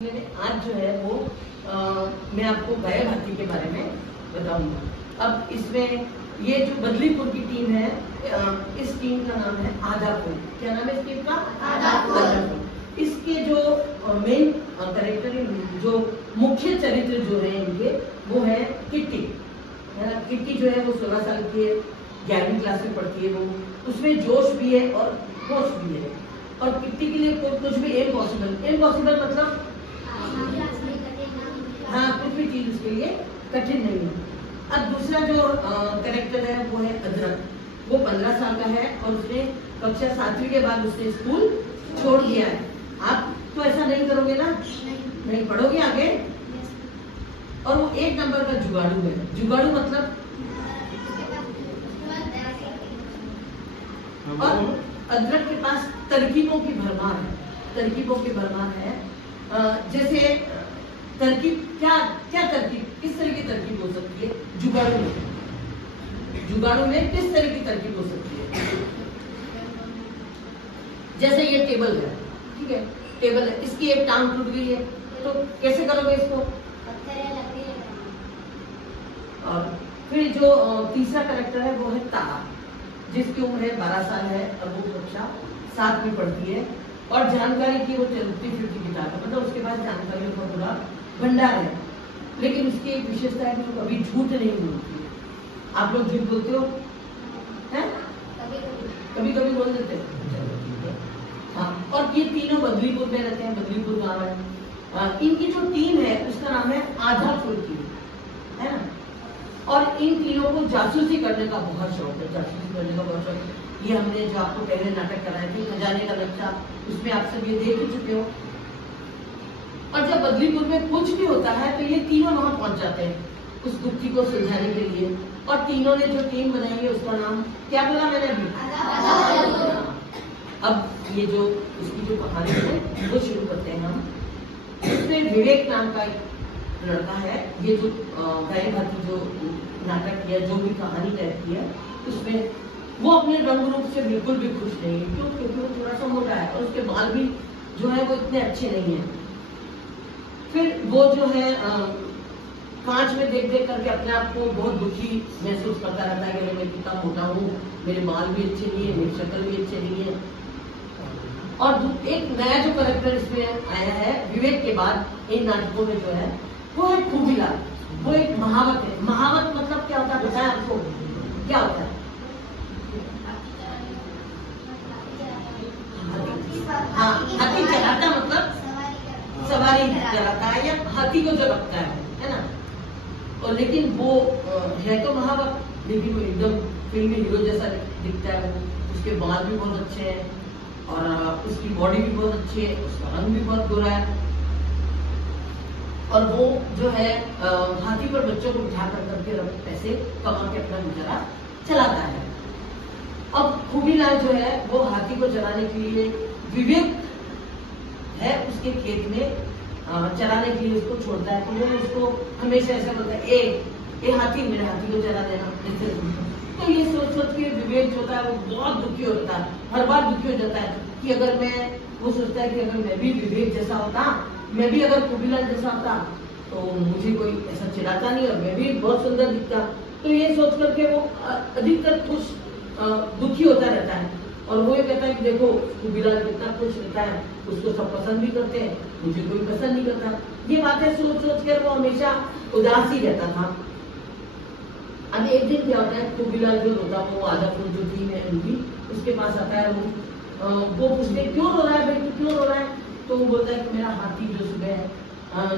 मैंने आज जो है वो मैं आपको गायब हाथी के बारे में बताऊंगा। अब इसमें ये जो बदलीपुर की टीम है, इस टीम का नाम है आधापुर। क्या नाम है इस टीम का? आधापुर। इसके जो मेन कैरेक्टर, जो मुख्य चरित्र जो है इनके, वो है किट्टी। है ना? किट्टी जो है वो 16 साल की 11वीं क्लास में पढ़ती है। वो उसमें जोश भी है और होश भी है। और किट्टी के लिए कुछ भी इम्पॉसिबल मतलब हाँ, कुछ भी चीज उसके लिए कठिन नहीं है। अब दूसरा जो कैरेक्टर है वो है अदरक। वो 15 साल का है और उसने कक्षा 7वीं के बाद उसने स्कूल छोड़ दिया है। आप तो ऐसा नहीं करोगे ना? नहीं पढ़ोगे आगे। और वो 1 नंबर का जुगाड़ू है। जुगाड़ू मतलब और अदरक के पास तरकीबों की भरमार है। जैसे तरकीब क्या तरकीब, किस तरह की तरकीब हो सकती है? जुगाड़ू में किस तरह की तरकीब हो सकती है? जैसे ये टेबल है, ठीक है, टेबल है, इसकी एक टांग टूट गई है, तो कैसे करोगे इसको? और फिर जो तीसरा कैरेक्टर है वो है तारा, जिसकी उम्र है 12 साल है और वो कक्षा 7 में पढ़ती है। और जानकारी की वो चलती फिरती किताब है, मतलब उसके पास जानकारी का पूरा भंडार है। लेकिन उसकी एक विशेषता है कि वो कभी झूठ नहीं बोलती। आप लोग झूठ बोलते हो? हैं? कभी कभी बोल देते हैं। हाँ, और ये तीनों बदलीपुर में रहते हैं। बदलीपुर गांव है। इनकी जो टीम है उसका नाम है आधापुर टीम, है ना? और इन तीनों को जासूसी करने का बहुत शौक है। ये हमने जो आपको पहले नाटक कराए थे खजाने का नक्शा, उसमें आप सब ये देख ही चुके हो। और जब बदलीपुर में कुछ भी होता है तो ये तीनों वहां पहुंच जाते हैं उस गुत्थी को सुलझाने के लिए। और तीनों ने जो टीम बनाई है उसका नाम क्या बोला मैंने अभी? अब ये जो इसकी जो कहानी है वो शुरू करते हैं हम। उसमें विवेक नाम का एक लड़का है। ये जो गायब हाथी जो नाटक या जो भी कहानी कहती है उसमें वो अपने रंग रूप से बिल्कुल भी खुश नहीं है। क्यों? क्योंकि वो थोड़ा सा मोटा है और उसके बाल भी जो है वो इतने अच्छे नहीं है। फिर वो जो है कांच में देख करके अपने आप को बहुत दुखी महसूस करता रहता है कि मैं कितना मोटा हूँ, मेरे बाल भी अच्छे नहीं है, मेरी शक्ल भी अच्छी नहीं है। और एक नया जो कैरेक्टर इसमें आया है विवेक के बाद इन नाटकों में जो है वो है खूबीलाल। वो एक महावत है। महावत मतलब क्या होता है पता है आपको? क्या होता है? हाँ, हाथी चलाता मतलब सवारी चलाता है या हाथी को जो रखता है ना? और लेकिन वो है तो महावत, लेकिन वो एकदम फिल्मी हीरो जैसा दिखता है। वो उसके बाल भी बहुत अच्छे हैं और उसकी बॉडी भी बहुत अच्छी है, उसका रंग भी बहुत गोरा है। और वो जो है हाथी पर बच्चों को बिठा करके पैसे कमा के अपना गुजारा चलाता है। अब खूबीलाल जो है वो हाथी को चलाने के लिए विवेक है उसके खेत में चलाने के लिए उसको छोड़ता है। तो वो उसको हमेशा ऐसा बोलता है, ए हाथी, मेरे हाथी को चला देना। तो ये सोच के विवेक जो होता है वो बहुत दुखी होता है, हर बार दुखी हो जाता है कि अगर मैं, वो सोचता है कि अगर मैं भी विवेक जैसा होता, मैं भी अगर खूबीलाल जैसा होता तो मुझे कोई ऐसा चिढ़ाता नहीं और मैं भी बहुत सुंदर दिखता। तो ये सोच करके वो अधिकतर खुश दुखी होता रहता है। और वो ये कहता है कि देखो खूबीलाल कितना खुश रहता है, उसको सब पसंद भी करते हैं, मुझे कोई पसंद नहीं करता। ये बातें सोच कर वो हमेशा उदास ही रहता था। अब एक दिन क्या होता है, खूबीलाल जो रोता वो आधापुर जो टीम है उनकी, उसके पास आता है। वो पूछते क्यों रो रहा है भाई, क्यों रो रहा है? तो वो बोलता है कि मेरा हाथी जो सुबह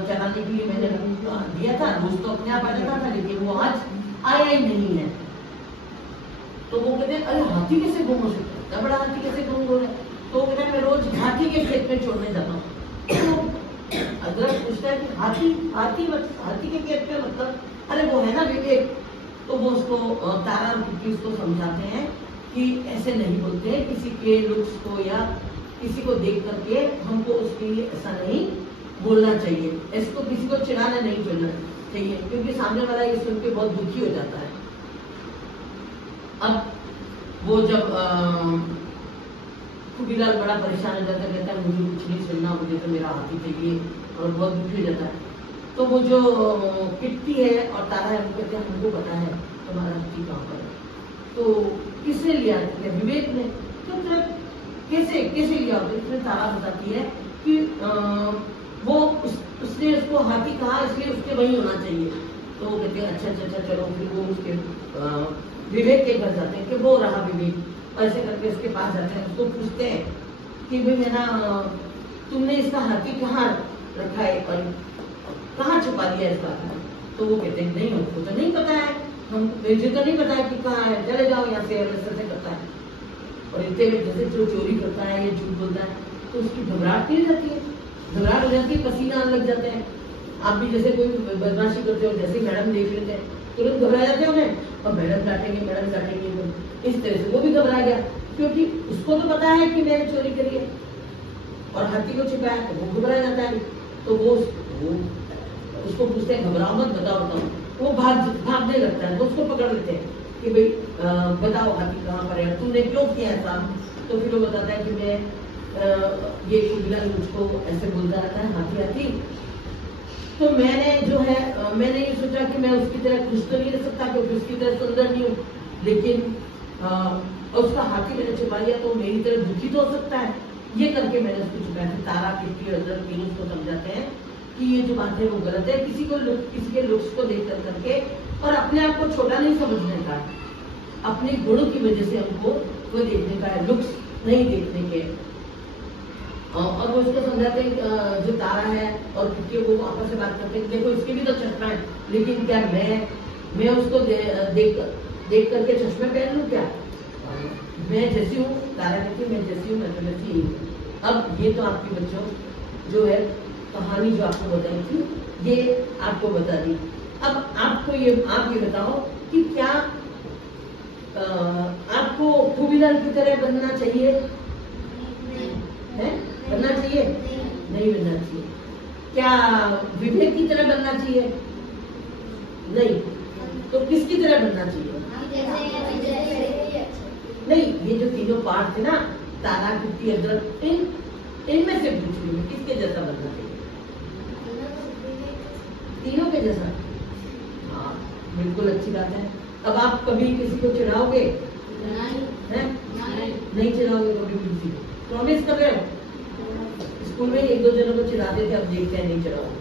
चलाने के लिए मैंने दिया था, रोज तो अपने आप आ जाता था, लेकिन वो आज आया ही नहीं है। तो वो कहते हैं अरे हाथी कैसे गुम हो सकता है, इतना बड़ा हाथी कैसे गुम हो रहा है? तो वो कहते हैं मैं रोज हाथी के खेत में छोड़ने जाता हूँ। तो अदरक पूछता है कि हाथी के खेत में मतलब? अरे वो है ना विवेक। तो वो उसको तारा और किट्टी उसको समझाते हैं कि ऐसे नहीं बोलते हैं, किसी के लुक्स को या किसी को देख करके हमको उसके लिए ऐसा नहीं बोलना चाहिए, इसको किसी को चिढ़ाना नहीं चाहिए, क्योंकि सामने वाला ये सुन के बहुत दुखी हो जाता है। अब वो जब खूबीलाल बड़ा परेशान हो जाता है, कहता है मुझे कुछ नहीं सुनना, मुझे तो मेरा हाथी चाहिए, और बहुत दुखी हो जाता है। तो वो जो किट्टी है और तारा है वो कहते हैं हमको पता है तुम्हारा हाथी कहाँ पर है। तो किसने लिया? विवेक ने। तो कैसे कैसे लिया? इसमें तारा बताती है कि वो उसने उसको हाथी कहा इसलिए उसके वही होना चाहिए। तो वो कहते हैं अच्छा चलो। फिर वो उसके विवेक के घर जाते हैं कि वो रहा विवेक, ऐसे करके उसके पास जाते हैं, उसको पूछते हैं कि भाई मेरा तुमने इसका हाथी कहाँ रखा है और कहाँ छुपा दिया इसका हाथी? तो वो कहते हैं नहीं हमको तो नहीं पता है, मुझे तो नहीं पता है कि कहाँ है, चले जाओ यहाँ से। ऐसे करता है और इतने में जैसे जो चोरी करता है या झूठ बोलता है तो उसकी घबराहट नहीं जाती है, घबराहट हो जाती है, पसीना आने लग जाते हैं। आप भी जैसे कोई बदमाशी करते हो, जैसे मैडम देख लेते हैं तुरंत घबरा जाते हो और मैडम डांटेंगे, इस तरह से वो भी घबरा गया क्योंकि उसको तो पता है कि मैंने चोरी करी है और हाथी को छिपाया तो वो घबरा जाता है। तो वो उसको पूछते हैं घबराओ मत, बताओ। वो भागने लगता है तो उसको पकड़ लेते हैं कि भाई बताओ हाथी कहाँ पर है, तुमने क्यों किया ऐसा? तो फिर वो बताता है कि मैं ये बिलाल मुझको ऐसे बोलता रहता है हाथी। तो मैंने जो है मैंने ये सोचा कि मैं उसकी तरह खुश तो नहीं रह सकता क्योंकि उसकी तरह सुंदर नहीं हूँ, लेकिन उसका हाथी मैंने छुपा लिया तो मेरी तरह दुखी तो हो सकता है, ये करके मैंने उसको छुपाया। तारा किट्टी और तीनों को समझाते हैं कि ये जो बात है वो गलत है, किसी के लुक्स को देख करके और अपने आप को छोटा नहीं समझने का, अपने गुणों की वजह से हमको वो देखने का है, लुक्स नहीं देखने के। और वो उसको समझाते हैं जो तारा है और किट्टी वो आपस में बात करते हैं देखो इसके भी तो चश्मा है, लेकिन क्या मैं उसको देख करके चश्मे पहन लूं क्या? मैं जैसी हूँ, तारा कहती है मैं जैसी हूँ मैं तो वैसी ही हूँ। अब ये तो आपके बच्चों जो है कहानी जो आपको बताई थी ये आपको बता दी। अब आप ये बताओ कि क्या आपको खूबीलाल की तरह बनना चाहिए? बनना चाहिए? नहीं बनना चाहिए। क्या विवेक की तरह बनना चाहिए? नहीं। तो किसकी तरह बनना चाहिए? नहीं, ये जो तीनों पार्ट थे ना, तारा किट्टी अदरक, इनमें से पूछ रही हूँ किसके जैसा बनना चाहिए? तीनों के जैसा। हाँ बिल्कुल अच्छी बात है। अब आप कभी किसी को चिढ़ाओगे? नहीं चिढ़ाओगे कभी किसी को? प्रॉमिस कर रहे हो? स्कूल में एक दो जनों को चिढ़ाते थे, अब देखते हैं नहीं चिढ़ाओगे।